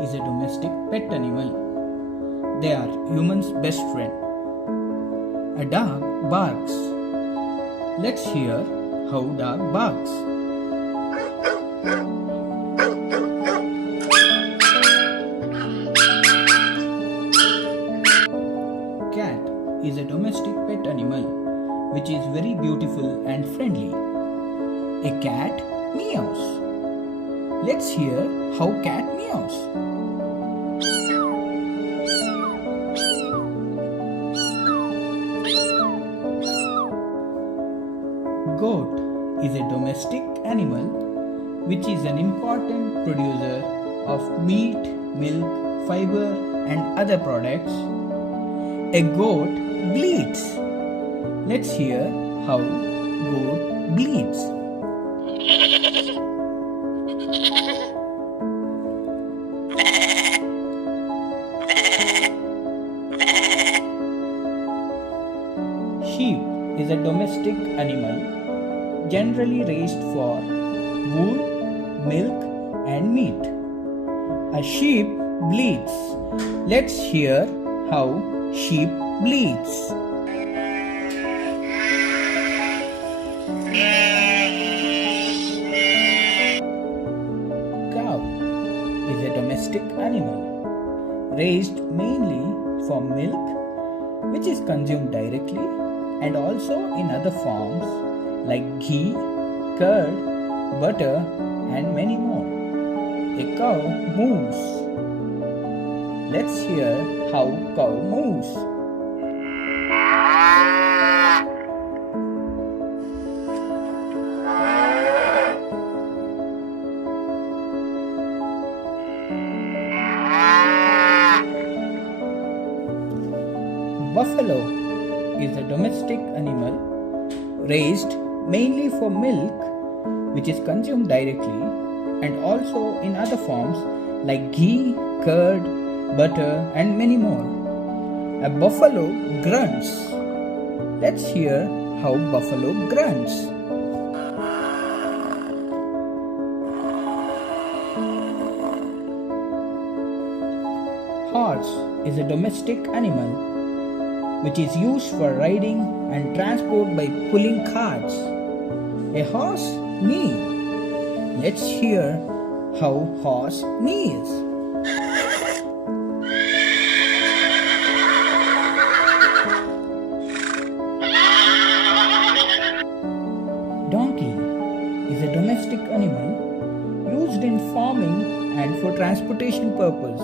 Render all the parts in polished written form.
is a domestic pet animal. They are humans' best friend. A dog barks. Let's hear how dog barks. Cat is a domestic pet animal which is very beautiful and friendly. A cat meows. Let's hear how cat meows. Goat is a domestic animal which is an important producer of meat, milk, fiber and other products. A goat bleats. Let's hear how goat bleats. Sheep is a domestic animal generally raised for wool, milk and meat. A sheep bleats. Let's hear how sheep bleats. Cow is a domestic animal raised mainly for milk which is consumed directly and also in other forms like ghee, curd, butter and many more. A cow moves. Let's hear how cow moves. Buffalo is a domestic animal raised mainly for milk which is consumed directly and also in other forms like ghee, curd, butter and many more. A buffalo grunts. Let's hear how buffalo grunts. Horse is a domestic animal which is used for riding and transport by pulling carts. A horse neigh. Let's hear how horse neighs. Donkey is a domestic animal used in farming and for transportation purpose.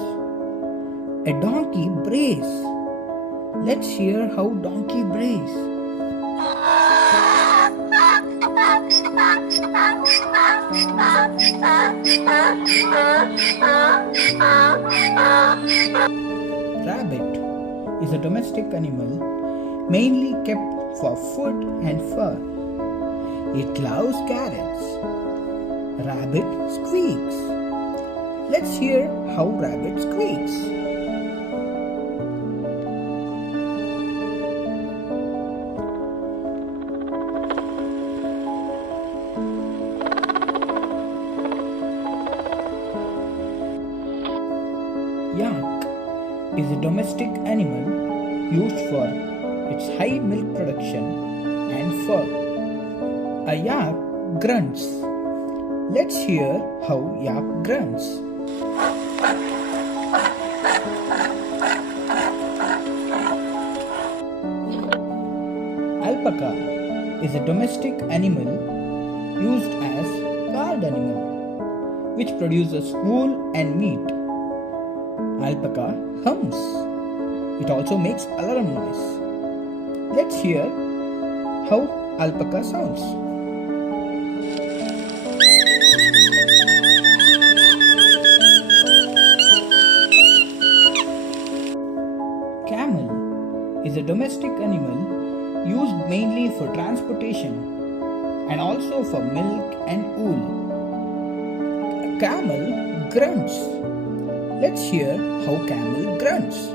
A donkey brays. Let's hear how donkey brays. Rabbit is a domestic animal mainly kept for food and fur. It loves carrots. Rabbit squeaks. Let's hear how rabbit squeaks. Yak is a domestic animal used for its high milk production and fur. A yak grunts. Let's hear how yak grunts. Alpaka is a domestic animal used as guard animal which produces wool and meat. Alpaca hums. It also makes alarm noise. Let's hear how alpaca sounds. Camel is a domestic animal used mainly for transportation and also for milk and wool. A camel grunts. Let's hear how camel grunts.